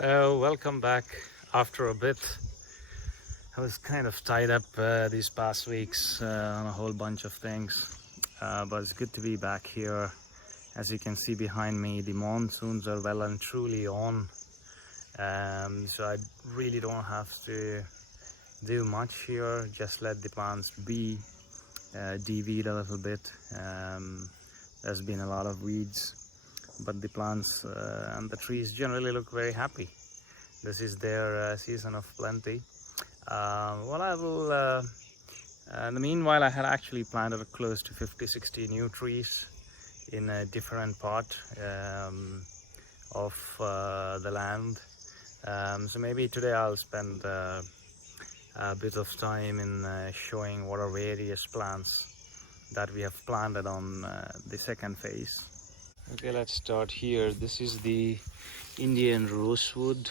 Welcome back after a bit. I was kind of tied up these past weeks on a whole bunch of things, but it's good to be back here. As you can see behind me, the monsoons are well and truly on, so I really don't have to do much here. Just let the plants be, de-weed a little bit. There's been a lot of weeds, but the plants and the trees generally look very happy. This is their season of plenty. In the meanwhile, I had actually planted close to 50-60 new trees in a different part of the land. So maybe today I'll spend a bit of time in showing what are various plants that we have planted on the second phase. Okay, let's start here. This is the Indian rosewood.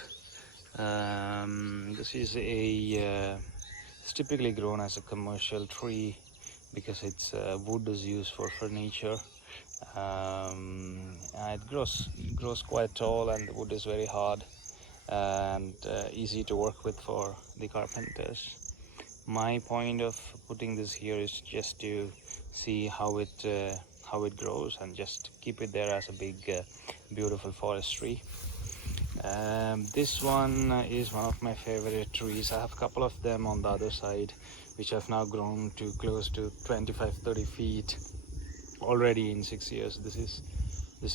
This is it's typically grown as a commercial tree because its wood is used for furniture. It grows quite tall, and the wood is very hard and easy to work with for the carpenters. My point of putting this here is just to see how it grows and just keep it there as a big beautiful forest tree. This one is one of my favorite trees. I have a couple of them on the other side which have now grown to close to 25-30 feet already in 6 years. This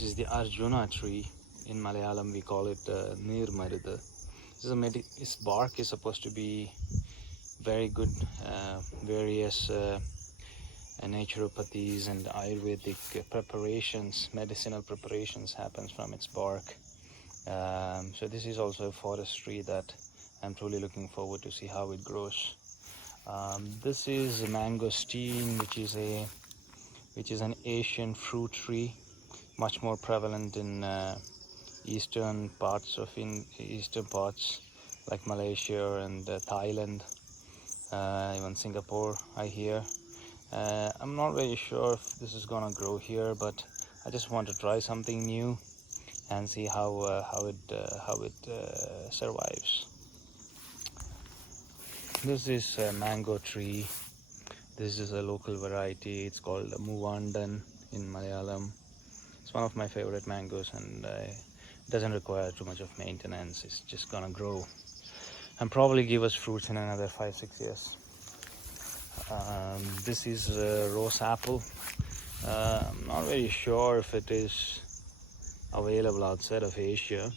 is the Arjuna tree. In Malayalam we call it neermaruthu. Its bark is supposed to be very good. Various naturopathies and Ayurvedic preparations, medicinal preparations happens from its bark. So this is also a forest tree that I'm truly looking forward to see how it grows. This is a Mangosteen, which is an Asian fruit tree, much more prevalent in eastern parts like Malaysia and Thailand, even Singapore, I hear. I'm not very sure if this is gonna grow here, but I just want to try something new and see how it survives. This is a mango tree. This is a local variety. It's called Muvandan in Malayalam. It's one of my favorite mangoes, and it doesn't require too much of maintenance. It's just gonna grow and probably give us fruits in another 5-6 years. This is rose apple. I'm not very sure if it is available outside of Asia,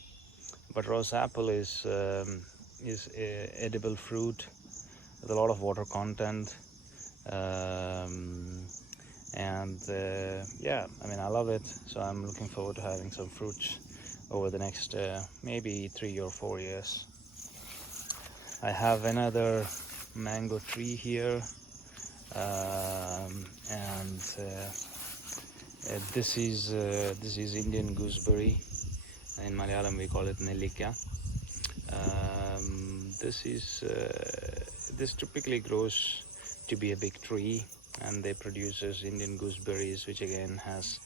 but rose apple is a edible fruit with a lot of water content, yeah, I mean, I love it. So I'm looking forward to having some fruits over the next maybe 3 or 4 years. I have another mango tree here, this is Indian gooseberry. In Malayalam we call it Nellikka. This typically grows to be a big tree, and they produces Indian gooseberries, which again has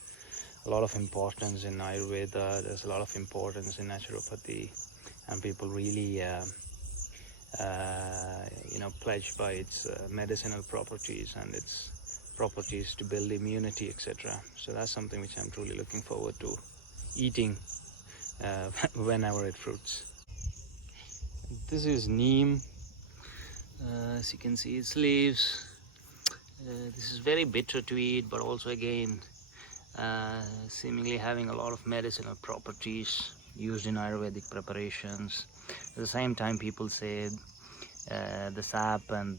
a lot of importance in Ayurveda. There's a lot of importance in naturopathy, and people really pledged by its medicinal properties and its properties to build immunity, etc. So that's something which I'm truly looking forward to eating whenever it fruits. This is Neem. As you can see, its leaves. This is very bitter to eat, but also again seemingly having a lot of medicinal properties used in Ayurvedic preparations. At the same time, people say the sap and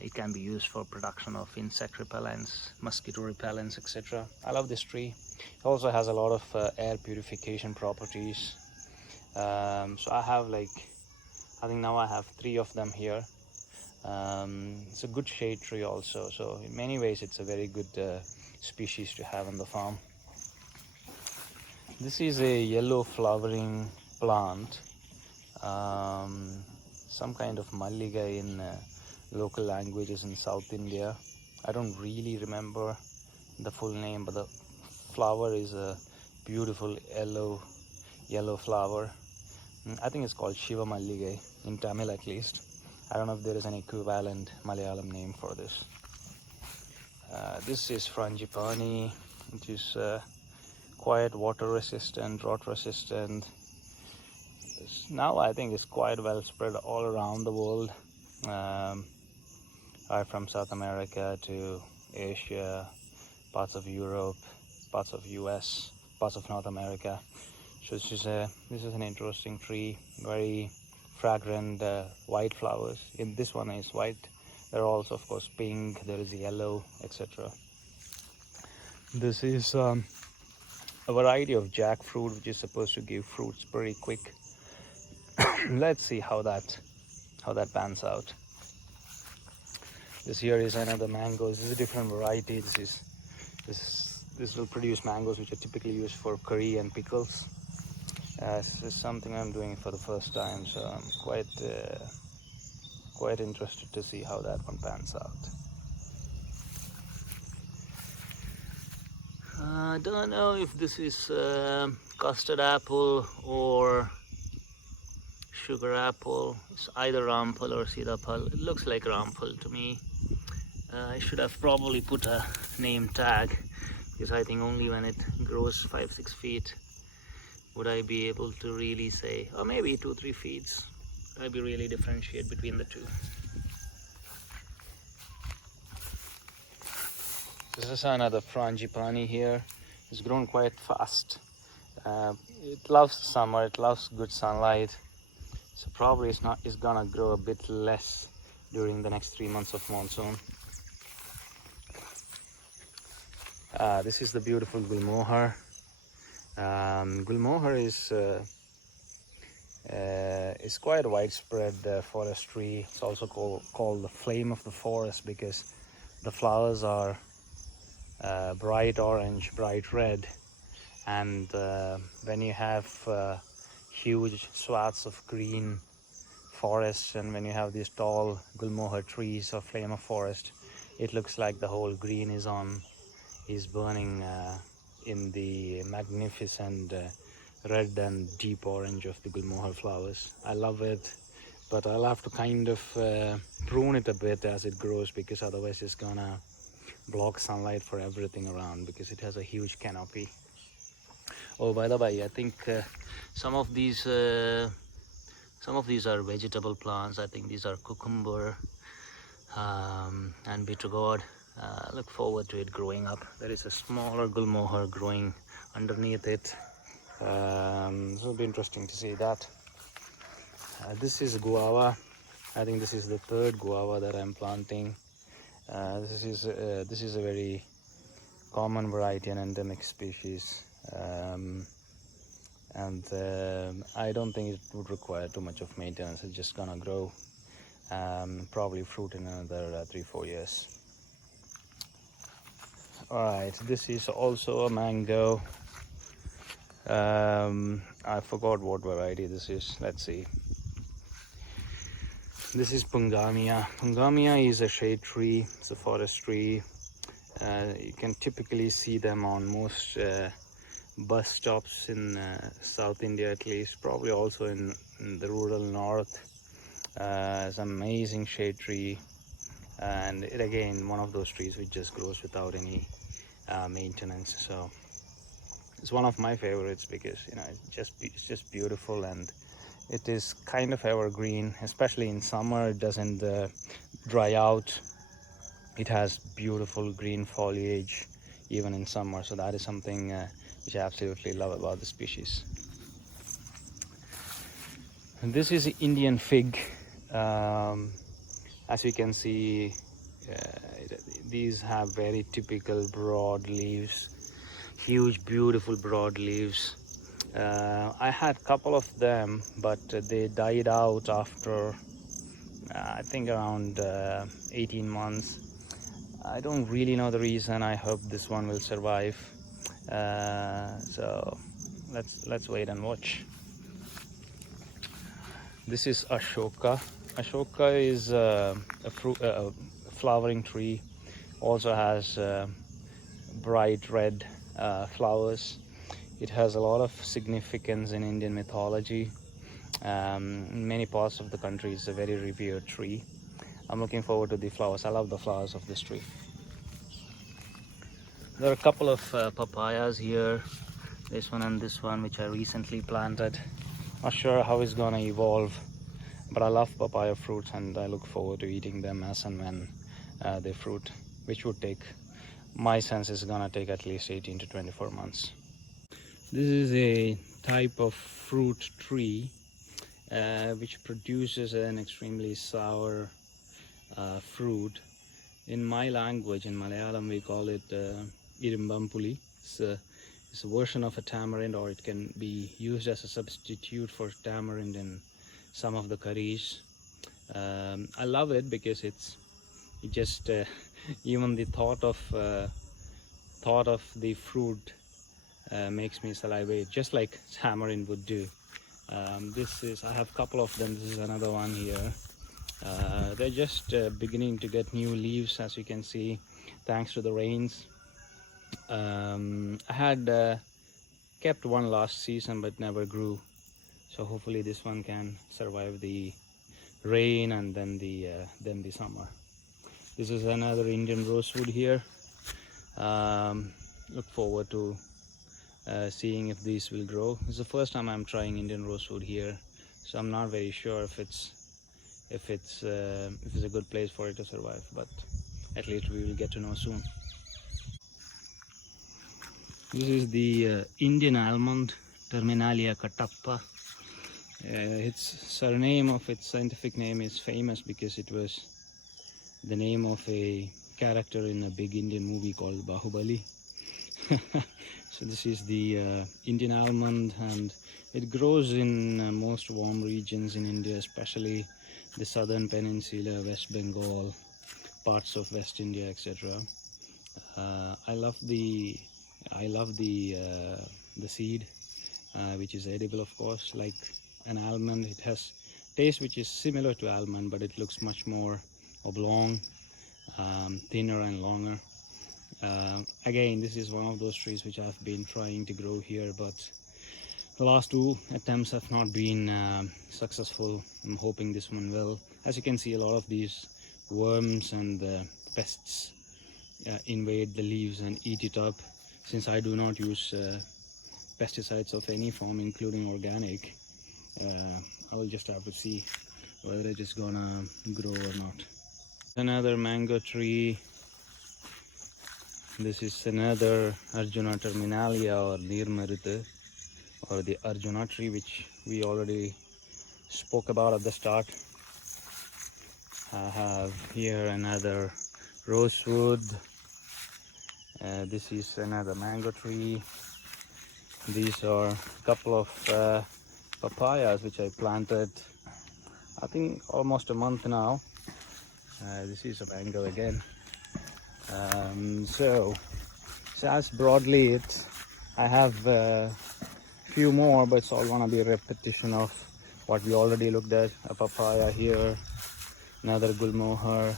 it can be used for production of insect repellents, mosquito repellents, etc. I love this tree. It also has a lot of air purification properties. So I have I think now I have 3 of them here. It's a good shade tree also, so in many ways it's a very good species to have on the farm. This is a yellow flowering plant, some kind of malliga in local languages in South India. I don't really remember the full name, but the flower is a beautiful yellow flower. I think it's called Shivamalli in Tamil at least. I don't know if there is an equivalent Malayalam name for this. This is Frangipani, which is quite water resistant, drought resistant. Now I think it's quite well spread all around the world, right from South America to Asia, parts of Europe, parts of US, parts of North America. So this is an interesting tree, very fragrant, white flowers. In this one is white. There are also, of course, pink. There is yellow, etc. This is a variety of jackfruit, which is supposed to give fruits pretty quick. Let's see how that pans out. This here is another mango. This is a different variety. This will produce mangoes which are typically used for curry and pickles. This is something I'm doing for the first time, so I'm quite interested to see how that one pans out. I don't know if this is custard apple or sugar apple. It's either ramphal or sita phal. It looks like ramphal to me. I should have probably put a name tag, because I think only when it grows 5-6 feet would I be able to really say, or maybe 2-3 feet, I'd be really differentiate between the two. This is another Frangipani here. It's grown quite fast. It loves summer, it loves good sunlight. So probably it's gonna grow a bit less during the next 3 months of monsoon. This is the beautiful Gulmohar. Gulmohar is quite a widespread forest tree. It's also called the flame of the forest because the flowers are bright orange, bright red, and when you have huge swaths of green forests, and when you have these tall Gulmohar trees or flame of forest, it looks like the whole green is burning in the magnificent red and deep orange of the Gulmohar flowers. I love it, but I'll have to kind of prune it a bit as it grows, because otherwise it's gonna block sunlight for everything around, because it has a huge canopy. Oh, by the way, I think some of these are vegetable plants. I think these are cucumber and bitter gourd. Look forward to it growing up. There is a smaller Gulmohar growing underneath it, so it'll be interesting to see that. This is guava. I think this is the third guava that I'm planting. This is a very common variety and endemic species, and I don't think it would require too much of maintenance. It's just gonna grow, probably fruit in another 3-4 years. Alright, this is also a mango. I forgot what variety this is. Let's see. This is Pongamia. Pongamia is a shade tree. It's a forest tree. You can typically see them on most bus stops in South India, at least, probably also in the rural north. It's an amazing shade tree, and it again one of those trees which just grows without any maintenance. So it's one of my favorites because it's just beautiful, and it is kind of evergreen, especially in summer. It doesn't dry out. It has beautiful green foliage even in summer, so that is something which I absolutely love about the species. And this is Indian fig. As you can see, these have very typical broad leaves, huge beautiful broad leaves. I had a couple of them, but they died out after I think around 18 months. I don't really know the reason. I hope this one will survive. So let's wait and watch. This is Ashoka. Ashoka is a flowering tree. Also has bright red flowers. It has a lot of significance in Indian mythology. In many parts of the country, it's a very revered tree. I'm looking forward to the flowers. I love the flowers of this tree. There are a couple of papayas here, this one and this one, which I recently planted. Not sure how it's gonna evolve, but I love papaya fruits and I look forward to eating them as and when they fruit, which would take, my sense is gonna take at least 18 to 24 months. This is a type of fruit tree which produces an extremely sour fruit. In my language, in Malayalam, we call it Irumbampuli. It's a version of a tamarind, or it can be used as a substitute for tamarind in some of the curries. I love it because it just even the thought of the fruit makes me salivate, just like tamarind would do. I have a couple of them. This is another one here. They're just beginning to get new leaves, as you can see, thanks to the rains. I had kept one last season but never grew, so hopefully this one can survive the rain and then the summer. This is another Indian rosewood here. Look forward to seeing if these will grow. This is the first time I'm trying Indian rosewood here, so I'm not very sure if it's a good place for it to survive, but at least we will get to know soon. This is the Indian almond, Terminalia catappa. Its surname of its scientific name is famous because it was the name of a character in a big Indian movie called Bahubali. So this is the Indian almond, and it grows in most warm regions in India, especially the southern peninsula, West Bengal, parts of West India, etc. I love the seed, which is edible, of course. Like an almond, it has taste which is similar to almond, but it looks much more oblong, thinner and longer. Again, this is one of those trees which I've been trying to grow here, but the last two attempts have not been successful. I'm hoping this one will. As you can see, a lot of these worms and pests invade the leaves and eat it up. Since I do not use pesticides of any form, including organic, I will just have to see whether it is gonna grow or not. Another mango tree. This is another Arjuna terminalia or neermaruthu, or the Arjuna tree, which we already spoke about at the start. I have here another rosewood. This is another mango tree. These are a couple of papayas which I planted, I think almost a month now. This is a mango again. So as broadly I have few more, but it's all gonna be a repetition of what we already looked at. A papaya here, another Gulmohar,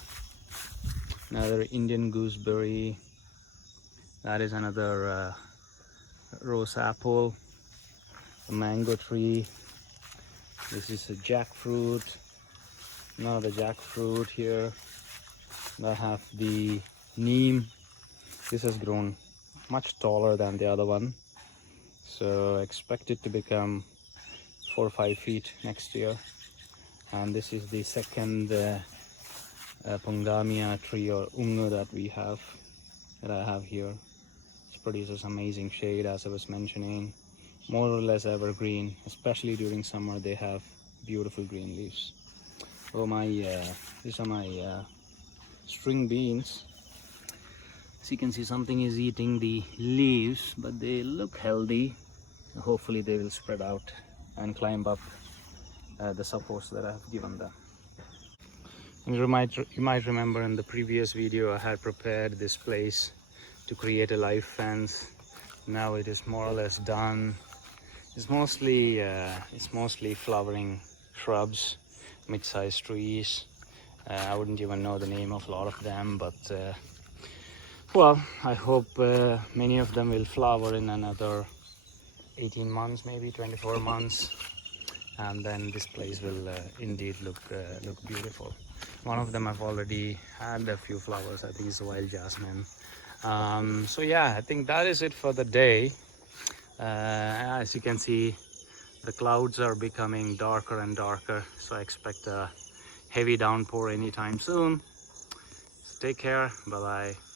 another Indian gooseberry. That is another rose apple, a mango tree. This is a jackfruit, another jackfruit here. I have the neem. This has grown much taller than the other one, so expect it to become 4 or 5 feet next year. And this is the second Pongamia tree or Ungu that I have here. It produces amazing shade, as I was mentioning, more or less evergreen. Especially during summer, they have beautiful green leaves. Oh my, these are my string beans. As you can see, something is eating the leaves, but they look healthy. Hopefully they will spread out and climb up the supports that I have given them. And you might remember in the previous video I had prepared this place to create a live fence. Now it is more or less done. It's mostly flowering shrubs, mid-sized trees. I wouldn't even know the name of a lot of them, but well, I hope many of them will flower in another 18 months, maybe 24 months. and then this place will indeed look beautiful. One of them I've already had a few flowers. I think it's wild jasmine. So yeah, I think that is it for the day. As you can see, the clouds are becoming darker and darker, so I expect a heavy downpour anytime soon. So take care. Bye bye.